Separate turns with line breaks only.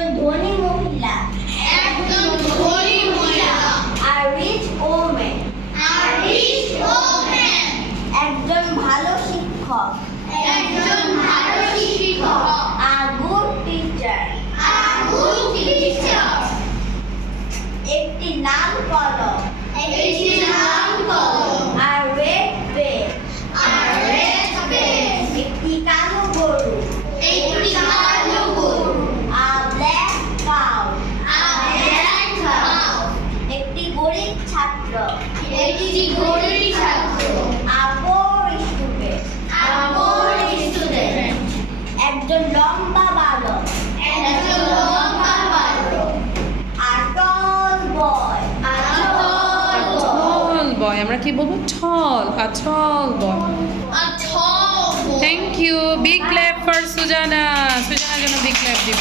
একজন ধনী মহিলা একজন
ধনী মহিলা
আর রিচ woman
আর rich woman
একজন ভালো শিক্ষক
একজন ভালো শিক্ষক
আর good teacher a good
teacher
একটি নাম করা
একটি ঘড়ির ছাত্র।
আপর স্টুডেন্ট
আপর স্টুডেন্ট
একজন লম্বা বালক।
একজন লম্বা বালক।
আটল বয়। আটল
আমরা কি বলব? ছল আছল বয়।
আটল
thank you big clap for Sujana সুজানার জন্য বিগ ক্ল্যাপ দিব।